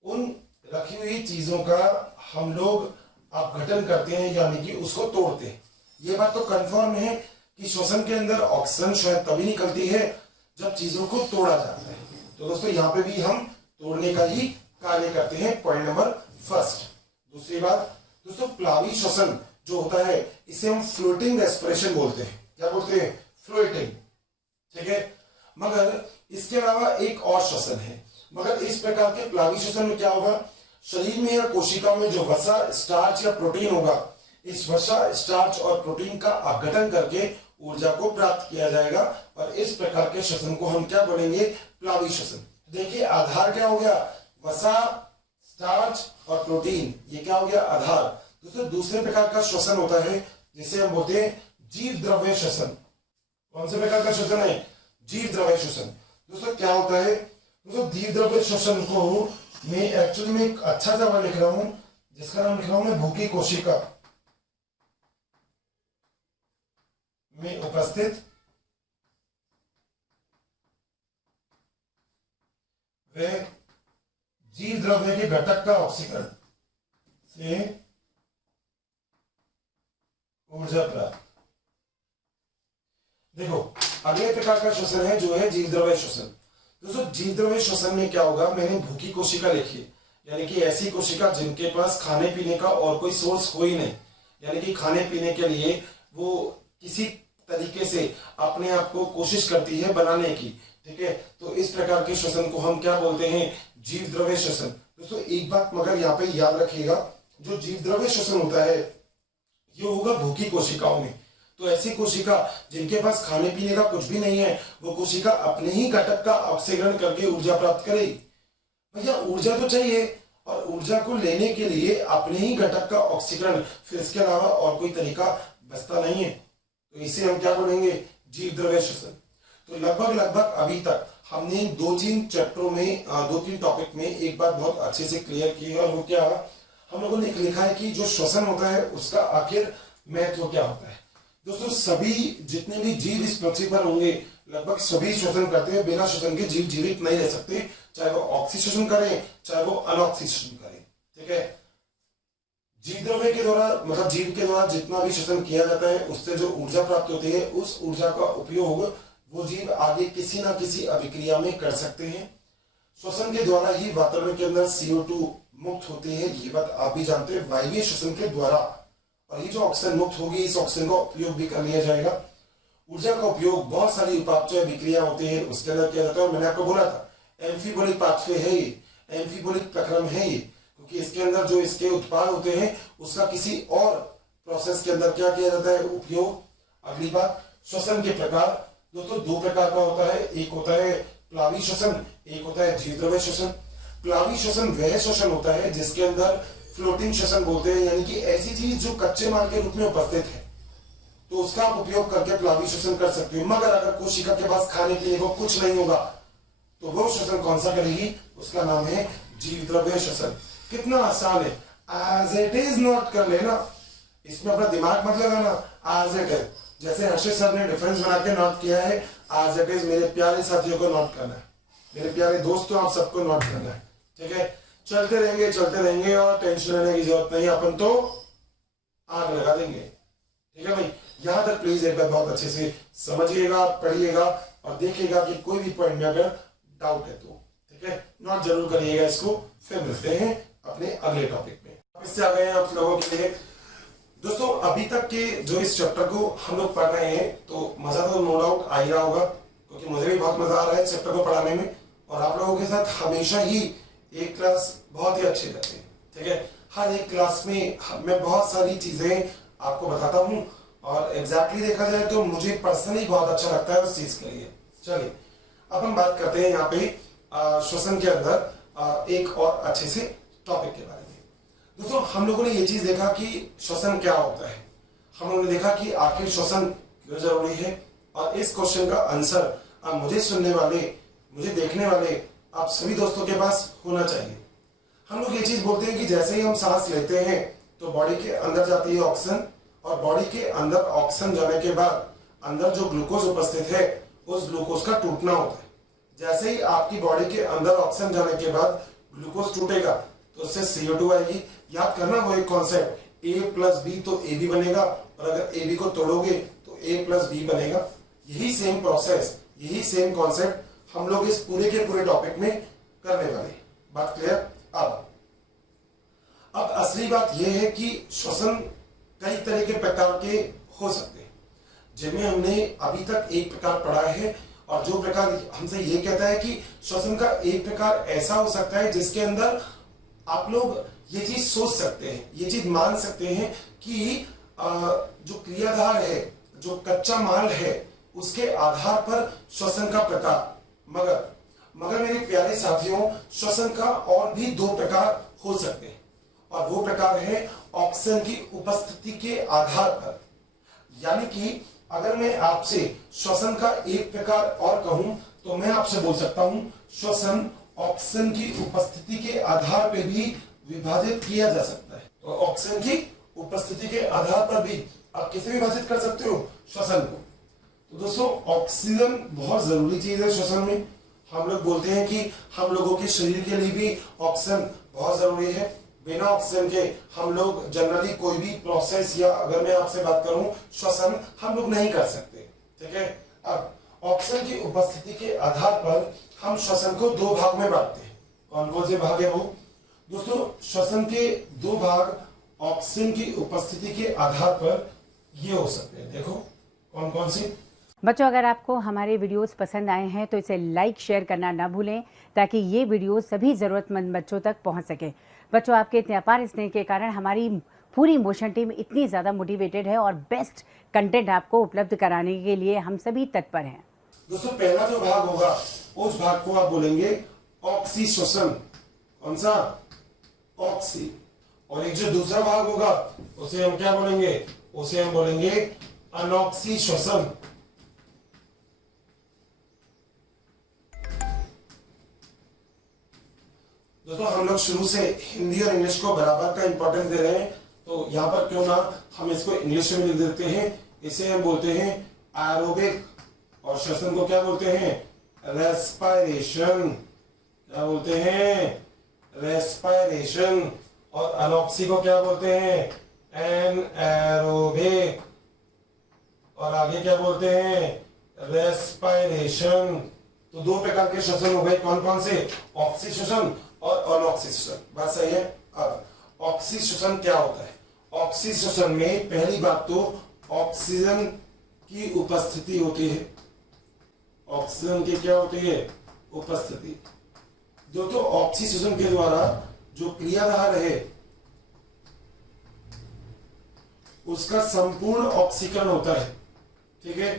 उन रखी हुई चीजों का हम लोग अपघटन करते हैं, यानी कि उसको तोड़ते हैं। ये बात तो कंफर्म है कि श्वसन के अंदर ऑक्सीजन शायद तभी निकलती है जब चीजों को तोड़ा जाता है। तो दोस्तों, यहाँ पे भी हम तोड़ने का ही कार्य करते हैं, पॉइंट नंबर फर्स्ट। दूसरी बात दोस्तों, प्लावी श्वसन जो होता है इसे हम फ्लोटिंग रेस्पिरेशन बोलते हैं। क्या बोलते हैं? फ्लोटिंग। ठीक है, मगर इसके अलावा एक और श्वसन है। मगर इस प्रकार के प्लावी श्वसन में क्या होगा, शरीर में या कोशिका में जो वसा, स्टार्च या प्रोटीन होगा, इस वसा, स्टार्च और प्रोटीन का अपघटन करके ऊर्जा को प्राप्त किया जाएगा, और इस प्रकार के श्वसन को हम क्या बोलेंगे? प्लावी श्वसन। देखिए, आधार क्या हो गया? वसा, स्टार्च और प्रोटीन, ये क्या हो गया? आधार। दोस्तों, दूसरे प्रकार का श्वसन होता है जिसे हम बोलते हैं जीव द्रव्य श्वसन। कौन से प्रकार का श्वसन है? जीव द्रव्य श्वसन। दोस्तों, क्या होता है? दोस्तों, जीव द्रव्य श्वसन को मैं एक्चुअली में एक अच्छा सा वर्ड लिख रहा हूं जिसका नाम लिख रहा हूं मैं भूखी कोशिका में उपस्थित वे जीव द्रव्य के घटक का ऑक्सीकरण से ऊर्जा प्राप्त। देखो, अगले प्रकार का श्वसन है जो है जीव द्रव्य श्वसन। दोस्तों, जीव द्रव्य श्वसन में क्या होगा? मैंने भूखी कोशिका लिखी है, यानी कि ऐसी कोशिका जिनके पास खाने पीने का और कोई सोर्स हो ही नहीं, यानी कि खाने पीने के लिए वो किसी तरीके से अपने आप को कोशिश करती है बनाने की। ठीक है, तो इस प्रकार के श्वसन को हम क्या बोलते हैं? जीव द्रव्य श्वसन। दोस्तों, एक बात मगर यहाँ पे याद रखिएगा, जो जीव द्रव्य श्वसन होता है ये होगा भूखी कोशिकाओं में। तो ऐसी कोशिका जिनके पास खाने पीने का कुछ भी नहीं है, वो कोशिका अपने ही घटक का ऑक्सीकरण करके ऊर्जा प्राप्त करेगी। भैया, ऊर्जा तो चाहिए, और ऊर्जा को लेने के लिए अपने ही घटक का ऑक्सीकरण, फिर इसके अलावा और कोई तरीका बचता नहीं है। तो इसे हम क्या बोलेंगे? जीव द्रव्य श्वसन। तो लगभग अभी तक हमने 2-3 चैप्टरों में, 2-3 टॉपिक में एक बात बहुत अच्छे से क्लियर की है, और वो क्या, हम लोगों ने लिखा है कि जो श्वसन होता है उसका आखिर महत्व क्या होता है। दोस्तों, सभी जितने भी जीव इस पृथ्वी पर होंगे लगभग सभी श्वसन करते हैं। बिना श्वसन के जीव जीवित नहीं रह सकते, चाहे वो ऑक्सीजन करें चाहे वो अनऑक्सीजन करें। ठीक है, जीव द्रव्य के द्वारा, मतलब जीव के द्वारा जितना भी श्वसन किया जाता है उससे जो ऊर्जा प्राप्त होती है, उस ऊर्जा का उपयोग वो जीव आगे किसी ना किसी अभिक्रिया में कर सकते हैं। श्वसन के द्वारा ही वातावरण के अंदर CO2 मुक्त होती है, ये बात आप भी जानते हैं, वायवीय श्वसन के द्वारा। और ये जो ऑक्सीजन मुक्त होगी, इस ऑक्सीजन का उपयोग भी कर लिया जाएगा। ऊर्जा का उपयोग बहुत सारी उपापचय विक्रिया होती है उसके अंदर किया जाता है। मैंने आपको बोला था एम्फीबोलिक पाथवे है ये, एम्फीबोलिक प्रक्रम है ये, क्योंकि इसके अंदर जो इसके उत्पाद होते हैं उसका किसी और प्रोसेस के अंदर क्या किया जाता है? उपयोग। अगली बात, श्वसन के प्रकार। दोस्तों, 2 प्रकार का होता है, एक होता है प्लावी श्वसन, एक होता है जीव द्रव्य श्वसन। प्लावी श्वसन वह श्वसन होता है जिसके अंदर फ्लोटिंग श्वसन बोलते हैं, यानी कि ऐसी चीज जो कच्चे माल के रूप में उपस्थित है, तो उसका आप उपयोग करके प्लावी श्वसन कर सकते हो। मगर अगर कोशिका के पास खाने पीने को कुछ नहीं होगा, तो वो श्वसन कौन सा करेगी, उसका नाम है जीव द्रव्य श्वसन। कितना आसान है, एज इट इज नोट कर लेना, इसमें अपना दिमाग मत लगाना, एज इट इज। जैसे हर्षित सर ने डिफरेंस बना के नोट किया है, एज इट इज मेरे प्यारे साथियों को नोट करना है, मेरे प्यारे दोस्तों आप सबको नोट करना है, ठीक है। चलते रहेंगे और टेंशन लेने की जरूरत नहीं, अपन तो आग लगा देंगे, ठीक है भाई। यहां तक प्लीज एक बार बहुत अच्छे से समझिएगा, पढ़िएगा और देखिएगा कि कोई भी पॉइंट में अगर डाउट है तो, ठीक है, नोट जरूर करिएगा इसको। फिर मिलते हैं अपने अगले टॉपिक में। इससे आ गए हैं आप लोगों के लिए दोस्तों, अभी तक के जो इस चैप्टर को हम लोग पढ़ रहे हैं तो मजा तो नो डाउट आ ही रहा होगा, क्योंकि मुझे भी बहुत मजा आ रहा है इस चैप्टर को पढ़ाने में, और आप लोगों के साथ हमेशा ही एक क्लास बहुत ही अच्छी रहती है, ठीक है। हर एक क्लास में मैं बहुत सारी चीजें आपको बताता हूँ, और एग्जैक्टली देखा जाए तो मुझे पर्सनली बहुत अच्छा लगता है उस चीज के लिए। चलिए अब हम बात करते हैं यहाँ पे श्वसन के अंदर एक और अच्छे से टॉपिक के बारे में। दोस्तों हम लोगों ने ये चीज देखा कि श्वसन क्या होता है, हम लोगों ने देखा कि आखिर श्वसन क्यों जरूरी है, और इस क्वेश्चन का आंसर मुझे सुनने वाले, मुझे देखने वाले आप सभी दोस्तों के पास होना चाहिए। हम लोग ये चीज बोलते हैं कि जैसे ही हम सांस लेते हैं तो बॉडी के अंदर जाती है ऑक्सीजन, और बॉडी के अंदर ऑक्सीजन जाने के बाद अंदर जो ग्लूकोज उपस्थित है उस ग्लूकोज का टूटना होता है। जैसे ही आपकी बॉडी के अंदर ऑक्सीजन जाने के बाद ग्लूकोज टूटेगा तो उससे CO2 आएगी। याद करना वो एक कॉन्सेप्ट, A+B तो AB बनेगा, और अगर AB को तोड़ोगे तो A+B बनेगा। यही सेम प्रोसेस, यही सेम कॉन्सेप्ट हम लोग इस पूरे के पूरे टॉपिक में करने वाले। बात क्लियर? अब असली बात यह है कि श्वसन कई तरह के प्रकार के हो सकते हैं, जिनमें हमने अभी तक एक प्रकार पढ़ा है, और जो प्रकार हमसे ये कहता है कि श्वसन का एक प्रकार ऐसा हो सकता है जिसके अंदर आप लोग ये चीज सोच सकते हैं, ये चीज मान सकते हैं कि जो क्रियाधार है, जो कच्चा माल है, उसके आधार पर श्वसन का प्रकार। मगर मेरे प्यारे साथियों, श्वसन का और भी दो प्रकार हो सकते हैं, और वो प्रकार है ऑक्सीजन की उपस्थिति के आधार पर। यानी कि अगर मैं आपसे श्वसन का एक प्रकार और कहूं तो मैं आपसे बोल सकता हूं श्वसन ऑक्सीजन की उपस्थिति के आधार पर भी विभाजित किया जा सकता है। तो ऑक्सीजन की उपस्थिति के आधार पर भी आप किसे विभाजित कर सकते हो? श्वसन को। तो दोस्तों ऑक्सीजन बहुत जरूरी चीज है श्वसन में। हम लोग बोलते हैं कि हम लोगों के शरीर के लिए भी ऑक्सीजन बहुत जरूरी है। बिना ऑक्सीजन के हम लोग जनरली कोई भी प्रोसेस, या अगर मैं आपसे बात करूं श्वसन, हम लोग नहीं कर सकते, ठीक है। अब ऑक्सीजन की उपस्थिति के आधार पर हम श्वसन को दो भाग में बांटते हैं। कौन कौन से भाग है वो? दोस्तों श्वसन के दो भाग ऑक्सीजन की उपस्थिति के आधार पर ये हो सकते हैं। देखो कौन कौन सी। बच्चों अगर आपको हमारे वीडियोस पसंद आए हैं तो इसे लाइक शेयर करना ना भूलें, ताकि ये वीडियो सभी ज़रूरतमंद बच्चों तक पहुंच सके। बच्चों आपके इतने अपार स्नेह के कारण हमारी पूरी मोशन टीम इतनी ज़्यादा मोटिवेटेड है, और बेस्ट कंटेंट आपको उपलब्ध कराने के लिए हम सभी तत्पर हैं। दोस्तों पहला जो भाग होगा उस भाग को आप बोलेंगे ऑक्सी श्वसन। कौन सा? ऑक्सी। और एक जो दूसरा भाग होगा उसे हम क्या बोलेंगे? उसे हम बोलेंगे अनॉक्सी श्वसन। दोस्तों हम लोग शुरू से हिंदी और इंग्लिश को बराबर का इंपॉर्टेंस दे रहे हैं, तो यहाँ पर क्यों ना हम इसको इंग्लिश में लिख देते हैं। इसे हम बोलते हैं एरोबिक, और श्वसन को क्या बोलते हैं? रेस्पायरेशन। क्या बोलते हैं? रेस्पायरेशन। और अनॉक्सी को क्या बोलते हैं? एनएरोबिक। और आगे क्या बोलते हैं? रेस्पायरेशन। तो दो प्रकार के श्वसन हो गए। कौन कौन से? ऑक्सी श्वसन और अनॉक्सी श्वसन। बात सही है। अब ऑक्सी श्वसन क्या होता है? ऑक्सी श्वसन में पहली बात तो ऑक्सीजन की उपस्थिति होती है। ऑक्सीजन की क्या होती है? उपस्थिति। दोस्तों ऑक्सी श्वसन के द्वारा जो क्रियाधार है उसका संपूर्ण ऑक्सीकरण होता है, ठीक है।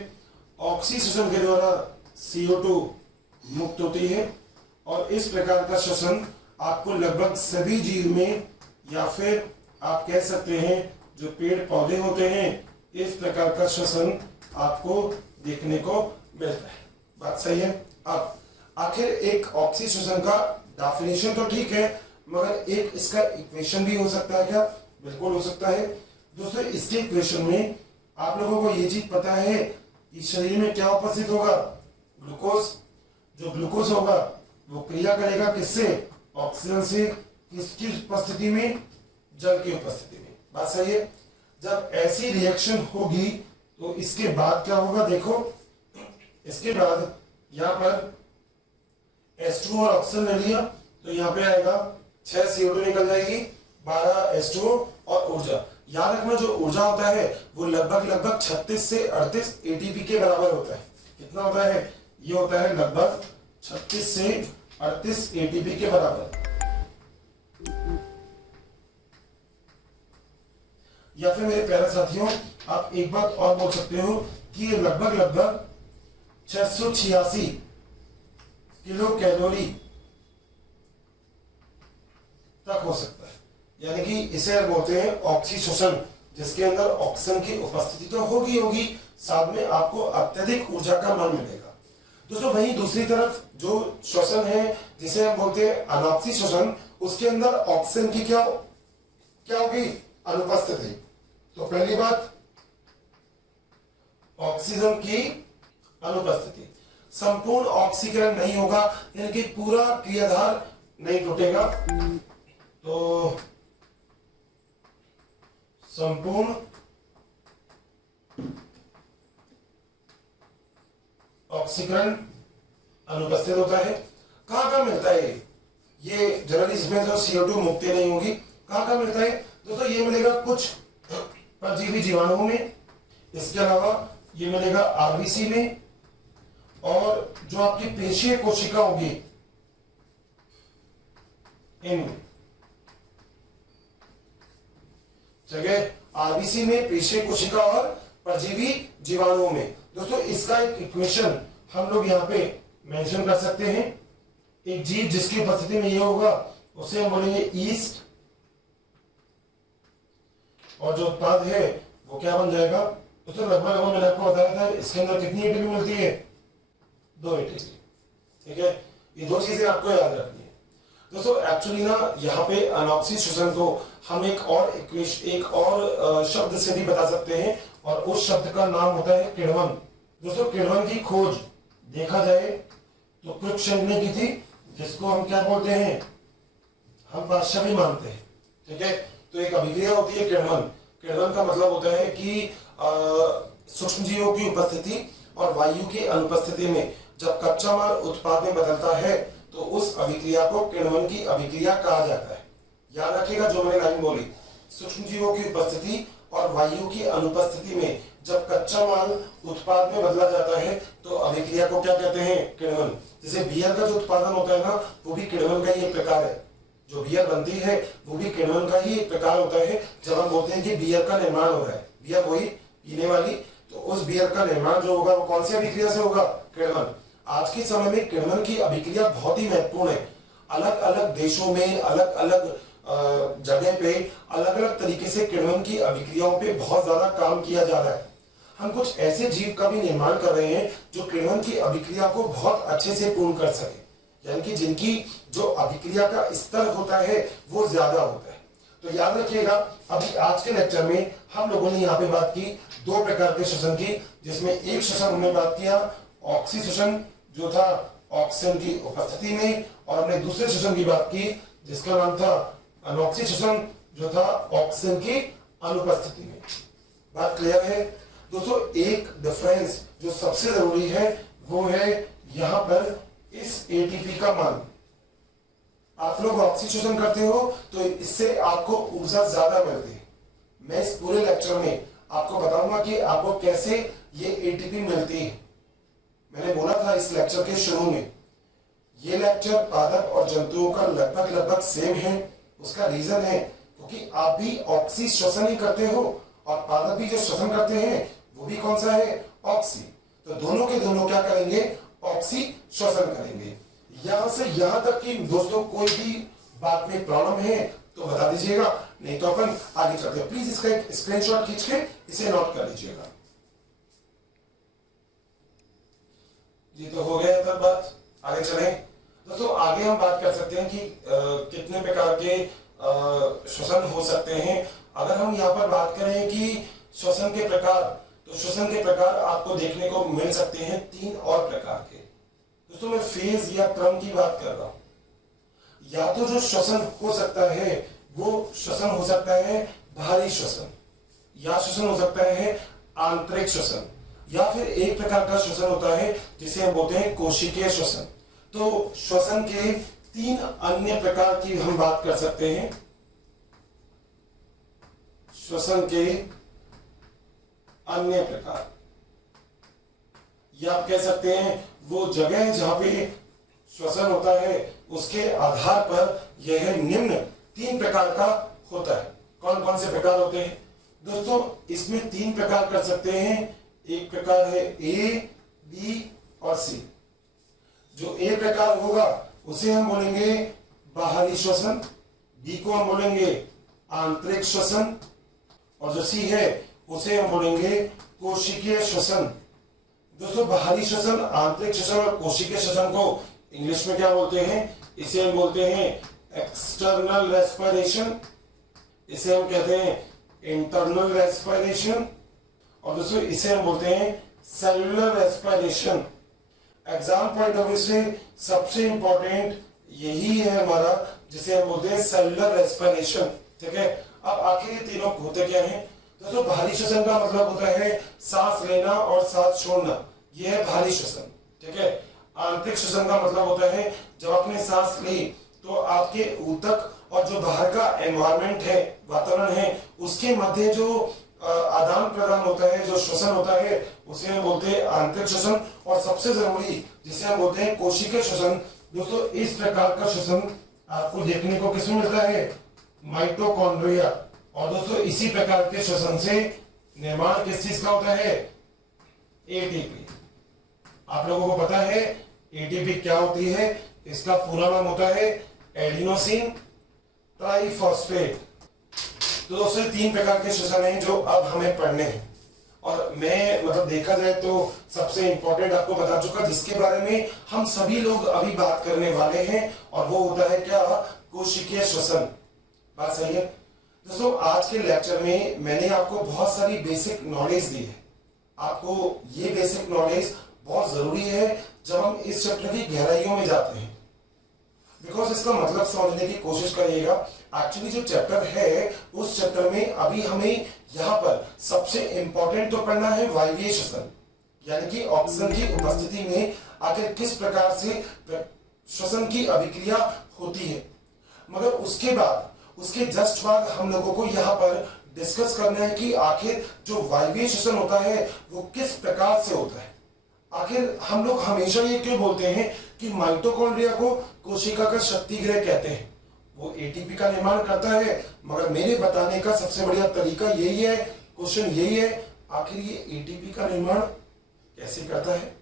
ऑक्सी श्वसन के द्वारा CO2 मुक्त होती है, और इस प्रकार का श्वसन आपको लगभग सभी जीव में, या फिर आप कह सकते हैं जो पेड़ पौधे होते हैं, इस प्रकार का श्वसन आपको देखने को मिलता है। बात सही है। अब आखिर एक ऑक्सीजन का डेफिनेशन तो ठीक है, मगर एक इसका इक्वेशन भी हो सकता है क्या? बिल्कुल हो सकता है। दोस्तों इसके इक्वेशन में आप लोगों को ये चीज पता है कि शरीर में क्या उपस्थित होगा? ग्लूकोज। जो ग्लूकोज होगा वो क्रिया करेगा किससे? ऑक्सीजन से। किसकी उपस्थिति में? जल की उपस्थिति में। बात सही है। जब ऐसी रिएक्शन होगी तो इसके बाद क्या होगा? देखो, इसके बाद यहां पर H2 और ऑक्सीजन ले लिया तो यहाँ पे आएगा 6 CO2 निकल जाएगी, 12 H2O और ऊर्जा। याद रखना जो ऊर्जा होता है वो लगभग 36 से 38 ATP के बराबर होता है। कितना होता है? ये होता है लगभग 36 से 38 ATP के बराबर। या फिर मेरे प्यारे साथियों आप एक बात और बोल सकते हो कि ये लगभग 686 किलो कैलोरी तक हो सकता है। यानी कि इसे बोलते हैं ऑक्सीशोषण, जिसके अंदर ऑक्सीजन की उपस्थिति तो होगी, साथ में आपको अत्यधिक ऊर्जा का मान मिलेगा। दोस्तों वहीं दूसरी तरफ जो श्वसन है जिसे हम बोलते हैं अनॉक्सी श्वसन, उसके अंदर ऑक्सीजन की क्या होगी? अनुपस्थिति। तो पहली बात ऑक्सीजन की अनुपस्थिति। संपूर्ण ऑक्सीकरण नहीं होगा, यानी कि पूरा क्रियाधार नहीं टूटेगा। तो संपूर्ण ऑक्सीकरण अनुपस्थित होता है। कहां मिलता है ये? जनरली इसमें जो CO2 मुक्ति नहीं होगी, कहां मिलता है? दोस्तों ये मिलेगा कुछ परजीवी जीवाणुओं में, इसके अलावा ये मिलेगा RBC में, और जो आपकी पेशीय कोशिका होगी इन जगह RBC में, पेशीय कोशिका और परजीवी जीवाणुओं में। दोस्तों इसका एक इक्वेशन हम लोग यहाँ पे मेंशन कर सकते हैं। एक जीव जिसकी उपस्थिति में ये होगा उसे हम बोलेंगे ईस्ट, और जो उत्पाद है वो क्या बन जाएगा? दोस्तों लगभग मैंने आपको बताया था इसके अंदर कितनी एटीपी मिलती है? 2 ATP। ठीक है, ये 2 चीजें आपको याद रखनी है। दोस्तों एक्चुअली ना यहाँ पे अनॉक्सी श्वसन को हम एक और शब्द से भी बता सकते हैं, और उस शब्द का नाम होता है किण्वन। दोस्तों किण्वन की खोज देखा जाए तो क्रुक्षेप ने की थी, जिसको हम क्या बोलते हैं? हम बादशाह भी मानते हैं। ठीक है, तो एक अभिक्रिया होती है किण्वन। किण्वन का मतलब होता है कि सूक्ष्म जीवों की उपस्थिति और वायु की अनुपस्थिति में जब कच्चा माल उत्पाद में बदलता है तो उस अभिक्रिया को किण्वन की अभिक्रिया कहा जाता है। याद रखिएगा जो मैंने लाइन बोली, सूक्ष्म जीवों की उपस्थिति और वायु की अनुपस्थिति में जब कच्चा माल उत्पाद में बदला जाता है तो अभिक्रिया को क्या कहते हैं? किण्वन। जैसे बियर का जो उत्पादन होता है ना, वो भी किण्वन का ही एक प्रकार है। जो बियर बनती है वो भी किण्वन का ही एक प्रकार होता है। जब हम बोलते हैं कि बियर का निर्माण हो रहा है, बियर वही पीने वाली, तो उस बियर का निर्माण जो होगा वो कौन सी अभिक्रिया से होगा? किण्वन। आज के समय में किण्वन की अभिक्रिया बहुत ही महत्वपूर्ण है। अलग अलग देशों में अलग अलग जगह पे अलग अलग तरीके से किण्वन की अभिक्रियाओं पे बहुत ज्यादा काम किया जा रहा है। हम कुछ ऐसे जीव का भी निर्माण कर रहे हैं जो किण्वन की अभिक्रिया को बहुत अच्छे से पूर्ण कर सके, यानी कि जिनकी जो अभिक्रिया का स्तर होता है वो ज्यादा होता है। तो याद रखिएगा अभी आज के लेक्चर में हम लोगों ने यहाँ पे बात की 2 प्रकार के श्वसन की, जिसमें एक श्वसन हमने बात किया ऑक्सी श्वसन जो था ऑक्सीजन की उपस्थिति में, और हमने दूसरे श्वसन की बात की जिसका नाम था अनॉक्सी श्वसन जो था ऑक्सीजन की अनुपस्थिति में। बात क्लियर है? दोस्तों एक डिफरेंस जो सबसे जरूरी है वो है यहां पर इस एटीपी का मान। आप लोग ऑक्सीजन करते हो तो इससे आपको ऊर्जा ज्यादा मिलती है। मैं इस पूरे लेक्चर में आपको बताऊंगा कि आपको कैसे ये एटीपी मिलती है। मैंने बोला था इस लेक्चर के शुरू में ये लेक्चर पादप और जंतुओं का लगभग सेम है। उसका रीजन है क्योंकि आप भी ऑक्सी श्वसन ही करते हो और पादप भी जो श्वसन करते हैं वो भी कौन सा है? ऑक्सी। तो दोनों के दोनों क्या करेंगे? ऑक्सी श्वसन करेंगे। यहां से यहां तक कि दोस्तों कोई भी बात में प्रॉब्लम है तो बता दीजिएगा, नहीं तो अपन आगे चलते हैं। प्लीज इसका एक स्क्रीनशॉट खींच के इसे नोट कर लीजिएगा। जी तो हो गया तब बात। आगे चले दोस्तों, आगे हम बात कर सकते हैं कि कितने प्रकार के श्वसन हो सकते हैं। अगर हम यहाँ पर बात करें कि श्वसन के प्रकार, तो श्वसन के प्रकार आपको देखने को मिल सकते हैं 3 और प्रकार के। दोस्तों मैं फेज या क्रम की बात कर रहा हूं। या तो जो श्वसन हो सकता है वो श्वसन हो सकता है बाहरी श्वसन, या श्वसन हो सकता है आंतरिक श्वसन, या फिर एक प्रकार का श्वसन होता है जिसे हम बोलते हैं कोशिकीय श्वसन। तो श्वसन के 3 अन्य प्रकार की हम बात कर सकते हैं। श्वसन के अन्य प्रकार, या आप कह सकते हैं वो जगह जहां पे श्वसन होता है उसके आधार पर यह निम्न 3 प्रकार का होता है। कौन कौन से प्रकार होते हैं दोस्तों? इसमें 3 प्रकार कर सकते हैं। एक प्रकार है ए, बी और सी। जो ए प्रकार होगा उसे हम बोलेंगे बाहरी श्वसन, बी को हम बोलेंगे आंतरिक श्वसन, और जो सी है उसे हम बोलेंगे कोशिकीय श्वसन। दोस्तों बाहरी श्वसन, आंतरिक श्वसन और कोशिकीय श्वसन को इंग्लिश में क्या बोलते हैं? इसे हम बोलते हैं एक्सटर्नल रेस्पिरेशन, इसे हम कहते हैं इंटरनल रेस्पिरेशन, और दोस्तों इसे हम बोलते हैं cellular respiration. Exam point of view से सबसे इंपॉर्टेंट यही है हमारा, जिसे हम बोलते हैं सेलुलर रेस्पिरेशन। ठीक है, अब आखिर ये तीनों होते क्या हैं दोस्तों? बाहरी श्वसन का मतलब होता है सांस लेना और सांस छोड़ना, यह है बाहरी श्वसन। ठीक है, आंतरिक श्वसन का मतलब होता है जब आपने सांस ली तो आपके ऊतक और जो बाहर का एनवायरनमेंट है, वातावरण है, उसके मध्य जो आदान प्रदान होता है, जो श्वसन होता है, उसे हम बोलते हैं आंतरिक श्वसन। और सबसे जरूरी जिसे हम बोलते हैं कोशिकीय श्वसन। दोस्तों इस प्रकार का श्वसन आपको देखने को किसमें मिलता है? माइटोकॉन्ड्रिया। और दोस्तों इसी प्रकार के श्वसन से निर्माण किस चीज का होता है? एटीपी। आप लोगों को पता है एटीपी क्या होती है? इसका पूरा नाम होता है एडिनोसिन ट्राइफॉस्फेट। तो दोस्तों 3 प्रकार के श्वसन हैं जो अब हमें पढ़ने हैं, और मैं मतलब देखा जाए तो सबसे इंपॉर्टेंट आपको बता चुका, जिसके बारे में हम सभी लोग अभी बात करने वाले हैं, और वो होता है क्या? कोशिकीय श्वसन। बात सही है दोस्तों? आज के लेक्चर में मैंने आपको बहुत सारी बेसिक नॉलेज दी है। आपको ये बेसिक नॉलेज बहुत जरूरी है जब हम इस चैप्टर की गहराइयों में जाते हैं, बिकॉज इसका मतलब समझने की कोशिश करिएगा। एक्चुअली जो चैप्टर है उस चैप्टर में अभी हमें यहाँ पर सबसे इंपॉर्टेंट तो पढ़ना है वायवीय श्वसन, यानी कि ऑक्सीजन की उपस्थिति में आखिर किस प्रकार से श्वसन की अभिक्रिया होती है। मगर उसके बाद, उसके जस्ट बाद हम लोगों को यहाँ पर डिस्कस करना है कि आखिर जो वायवीय श्वसन होता है वो किस प्रकार से होता है। आखिर हम लोग हमेशा ये क्यों बोलते हैं कि माइटोकॉन्ड्रिया को कोशिका का शक्ति गृह कहते हैं? वो एटीपी का निर्माण करता है, मगर मेरे बताने का सबसे बढ़िया तरीका यही है, क्वेश्चन यही है, आखिर ये एटीपी का निर्माण कैसे करता है?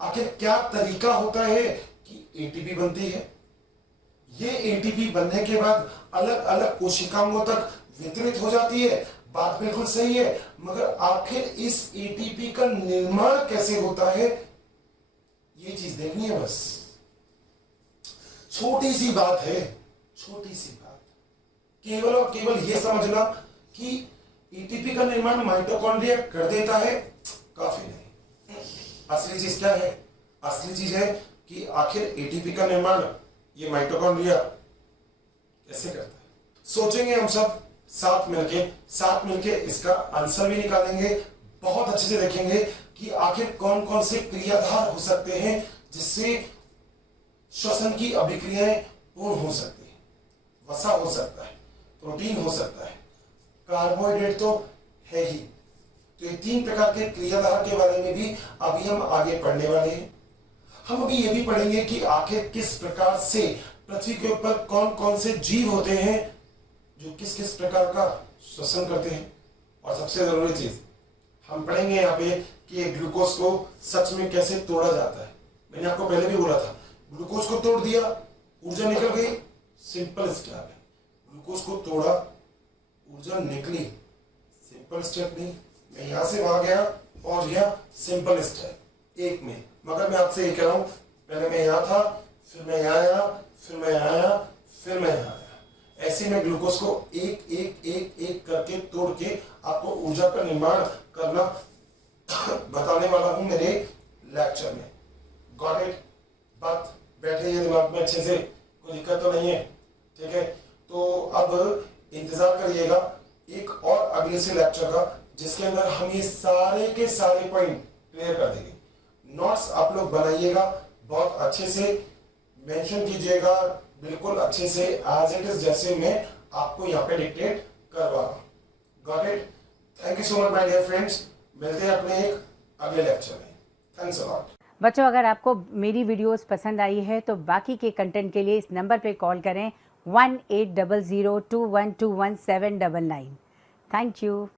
आखिर क्या तरीका होता है कि एटीपी बनती है? ये एटीपी बनने के बाद अलग अलग कोशिकाओं तक वितरित हो जाती है, बात बिल्कुल सही है, मगर आखिर इस एटीपी का निर्माण कैसे होता है ये चीज देखनी है। बस छोटी सी बात है, छोटी सी बात, केवल और केवल ये समझना कि एटीपी का निर्माण माइटोकॉन्ड्रिया कर देता है, काफी नहीं। असली चीज क्या है? असली चीज है कि आखिर एटीपी का निर्माण ये माइटोकॉन्ड्रिया कैसे करता है। सोचेंगे हम सब साथ मिलके इसका आंसर भी निकालेंगे, बहुत अच्छे से देखेंगे कि आखिर कौन कौन से क्रियाधार हो सकते हैं जिससे श्वसन की अभिक्रियाएं पूर्ण हो सकती है। वसा हो सकता है, प्रोटीन हो सकता है, कार्बोहाइड्रेट तो है ही। तो ये 3 प्रकार के क्रियाधार के बारे में भी अभी हम आगे पढ़ने वाले हैं। हम अभी ये भी पढ़ेंगे कि आखिर किस प्रकार से पृथ्वी के ऊपर कौन कौन से जीव होते हैं जो किस किस प्रकार का श्वसन करते हैं। और सबसे जरूरी चीज हम पढ़ेंगे यहाँ पे कि ग्लूकोज को सच में कैसे तोड़ा जाता है। मैंने आपको पहले भी बोला था, ग्लूकोज को तोड़ दिया, ऊर्जा निकल गई, सिंपल स्टेप है। ग्लूकोज को तोड़ा, ऊर्जा निकली, सिंपल स्टेप नहीं। मैं यहां से वहां गया, पहुंच गया, सिंपल स्टेप एक में। मगर मैं आपसे ये कह रहा हूं पहले मैं यहाँ था, फिर मैं यहाँ आया, फिर मैं यहाँ आया, फिर मैं यहाँ आया। ऐसे में ग्लूकोज को एक एक एक एक करके तोड़ के आपको ऊर्जा का निर्माण करना बताने वाला हूं मेरे लेक्चर में। Got it? बात बैठे ये दिमाग में अच्छे से, कोई दिक्कत तो नहीं है? ठीक है, तो अब इंतजार करिएगा एक और अगले से लेक्चर का, जिसके अंदर हम ये सारे के सारे पॉइंट क्लियर कर देंगे। नोट्स आप लोग बनाइएगा, बहुत अच्छे से मेंशन कीजिएगा, बिल्कुल अच्छे से एज इट इज जैसे मैं आपको यहाँ पे डिक्टेट करवा रहा हूँ। Got it? Thank you so much my dear friends, मिलते हैं अपने एक अगले लेक्चर में। Thanks a lot. बच्चों, अगर आपको मेरी वीडियोस पसंद आई है तो बाकी के कंटेंट के लिए इस नंबर पे कॉल करें 180021217999। Thank you.